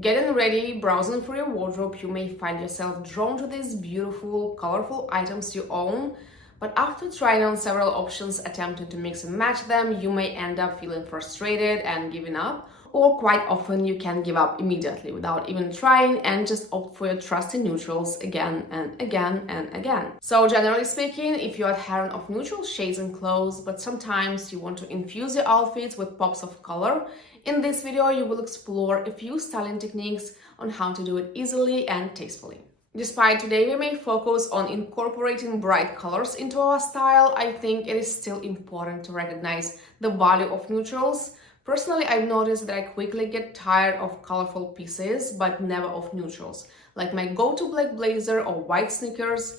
Getting ready, browsing through your wardrobe, you may find yourself drawn to these beautiful, colorful items you own, but after trying on several options, attempting to mix and match them, you may end up feeling frustrated and giving up, or quite often you can give up immediately without even trying and just opt for your trusty neutrals again and again and again. So generally speaking, if you're adherent of neutral shades and clothes, but sometimes you want to infuse your outfits with pops of color, in this video you will explore a few styling techniques on how to do it easily and tastefully. Despite today we may focus on incorporating bright colors into our style, I think it is still important to recognize the value of neutrals. Personally, I've noticed that I quickly get tired of colorful pieces, but never of neutrals. Like my go-to black blazer or white sneakers,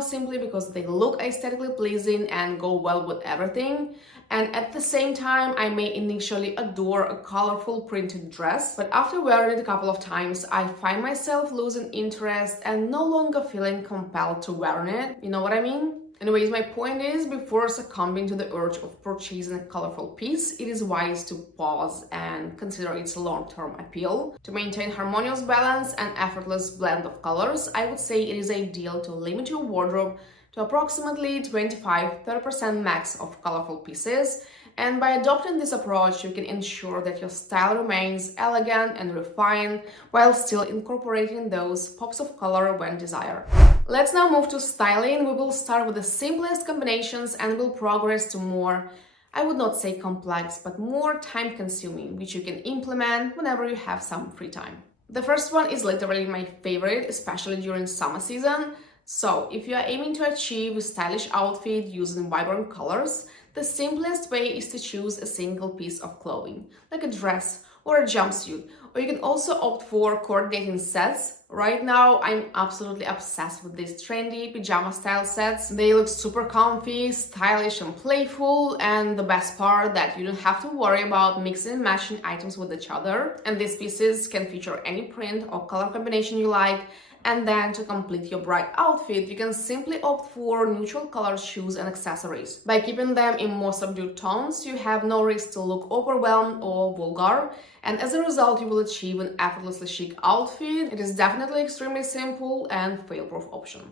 simply because they look aesthetically pleasing and go well with everything. And at the same time, I may initially adore a colorful printed dress, but after wearing it a couple of times, I find myself losing interest and no longer feeling compelled to wearing it. You know what I mean? Anyways, my point is, before succumbing to the urge of purchasing a colorful piece, it is wise to pause and consider its long-term appeal. To maintain harmonious balance and effortless blend of colors, I would say it is ideal to limit your wardrobe to approximately 25-30% max of colorful pieces. And by adopting this approach, you can ensure that your style remains elegant and refined while still incorporating those pops of color when desired. Let's now move to styling. We will start with the simplest combinations and will progress to more, I would not say complex, but more time-consuming, which you can implement whenever you have some free time. The first one is literally my favorite, especially during summer season. So if you are aiming to achieve a stylish outfit using vibrant colors, the simplest way is to choose a single piece of clothing, like a dress or a jumpsuit, or you can also opt for coordinating sets. Right now, I'm absolutely obsessed with these trendy pajama style sets. They look super comfy, stylish and playful, and the best part that you don't have to worry about mixing and matching items with each other. And these pieces can feature any print or color combination you like. And then to complete your bright outfit, you can simply opt for neutral colored shoes and accessories. By keeping them in more subdued tones, you have no risk to look overwhelmed or vulgar, and as a result, you will achieve an effortlessly chic outfit. It is definitely extremely simple and fail-proof option.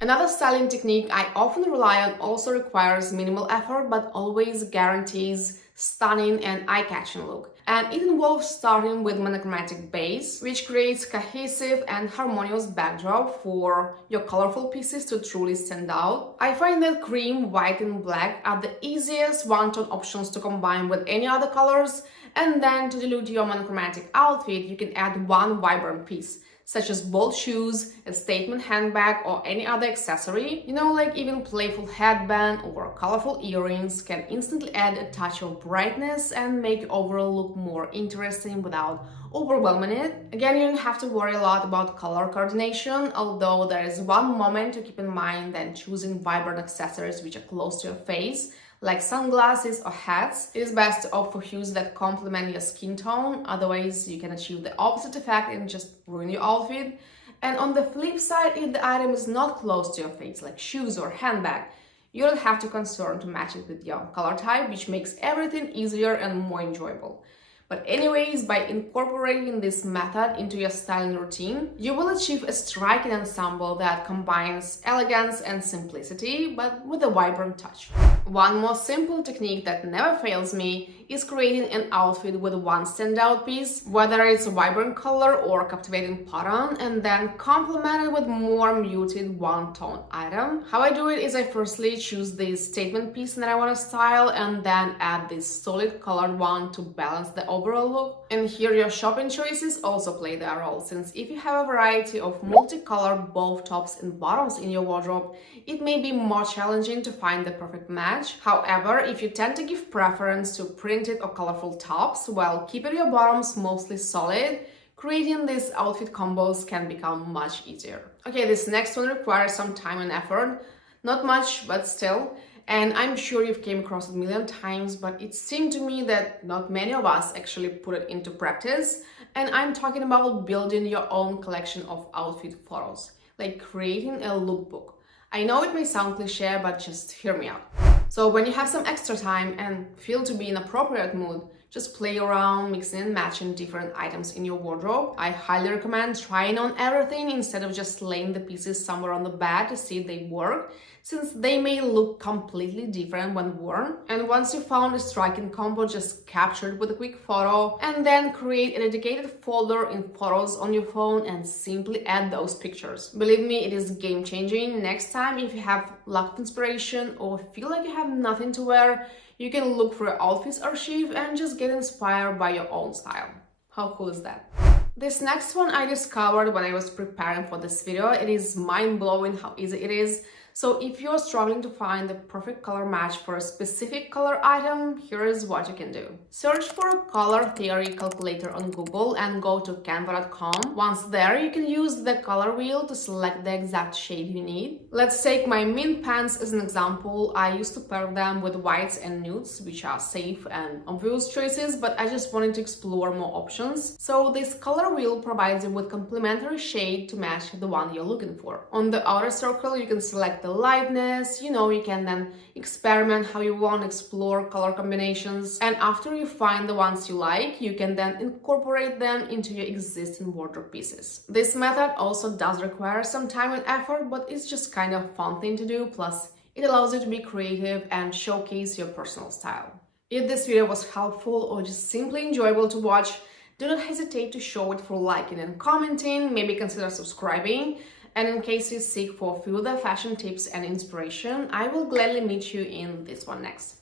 Another styling technique I often rely on also requires minimal effort but always guarantees stunning and eye-catching look. And it involves starting with Monochromatic Bass, which creates cohesive and harmonious backdrop for your colorful pieces to truly stand out. I find that cream, white and black are the easiest one-tone options to combine with any other colors, and then to dilute your monochromatic outfit, you can add one vibrant piece, such as bold shoes, a statement handbag, or any other accessory. Like even playful headband or colorful earrings can instantly add a touch of brightness and make your overall look more interesting without overwhelming it. Again, you don't have to worry a lot about color coordination, although there is one moment to keep in mind when choosing vibrant accessories which are close to your face, like sunglasses or hats. It is best to opt for hues that complement your skin tone, otherwise you can achieve the opposite effect and just ruin your outfit. And on the flip side, if the item is not close to your face, like shoes or handbag, you don't have to concern to match it with your color type, which makes everything easier and more enjoyable. But anyways, by incorporating this method into your styling routine, you will achieve a striking ensemble that combines elegance and simplicity, but with a vibrant touch. One more simple technique that never fails me is creating an outfit with one standout piece, whether it's a vibrant color or captivating pattern, and then complement it with more muted one-tone item. How I do it is I firstly choose this statement piece that I want to style and then add this solid colored one to balance the overall look. And here your shopping choices also play their role, since if you have a variety of multicolored both tops and bottoms in your wardrobe, it may be more challenging to find the perfect match. However, if you tend to give preference to printed or colorful tops while keeping your bottoms mostly solid, creating these outfit combos can become much easier. Okay, this next one requires some time and effort. Not much, but still. And I'm sure you've came across it a million times, but it seemed to me that not many of us actually put it into practice. And I'm talking about building your own collection of outfit photos, like creating a lookbook. I know it may sound cliche, but just hear me out. So when you have some extra time and feel to be in an appropriate mood, Just play around, mixing and matching different items in your wardrobe. I highly recommend trying on everything instead of just laying the pieces somewhere on the bed to see if they work, since they may look completely different when worn. And once you found a striking combo, just capture it with a quick photo and then create a dedicated folder in photos on your phone and simply add those pictures. Believe me, it is game-changing. Next time, if you have lack of inspiration or feel like you have nothing to wear, you can look for your outfits archive and just get inspired by your own style. How cool is that? This next one I discovered when I was preparing for this video. It is mind-blowing how easy it is. So if you're struggling to find the perfect color match for a specific color item, here is what you can do. Search for a color theory calculator on Google and go to canva.com. Once there, you can use the color wheel to select the exact shade you need. Let's take my mint pants as an example. I used to pair them with whites and nudes, which are safe and obvious choices, but I just wanted to explore more options. So this color wheel provides you with complementary shade to match the one you're looking for. On the outer circle, you can select the lightness, you can then experiment how you want to explore color combinations, and after you find the ones you like, you can then incorporate them into your existing wardrobe pieces. This method also does require some time and effort, but it's just kind of a fun thing to do, plus it allows you to be creative and showcase your personal style. If this video was helpful or just simply enjoyable to watch, do not hesitate to show it for liking and commenting, maybe consider subscribing. And in case you seek for further fashion tips and inspiration, I will gladly meet you in this one next.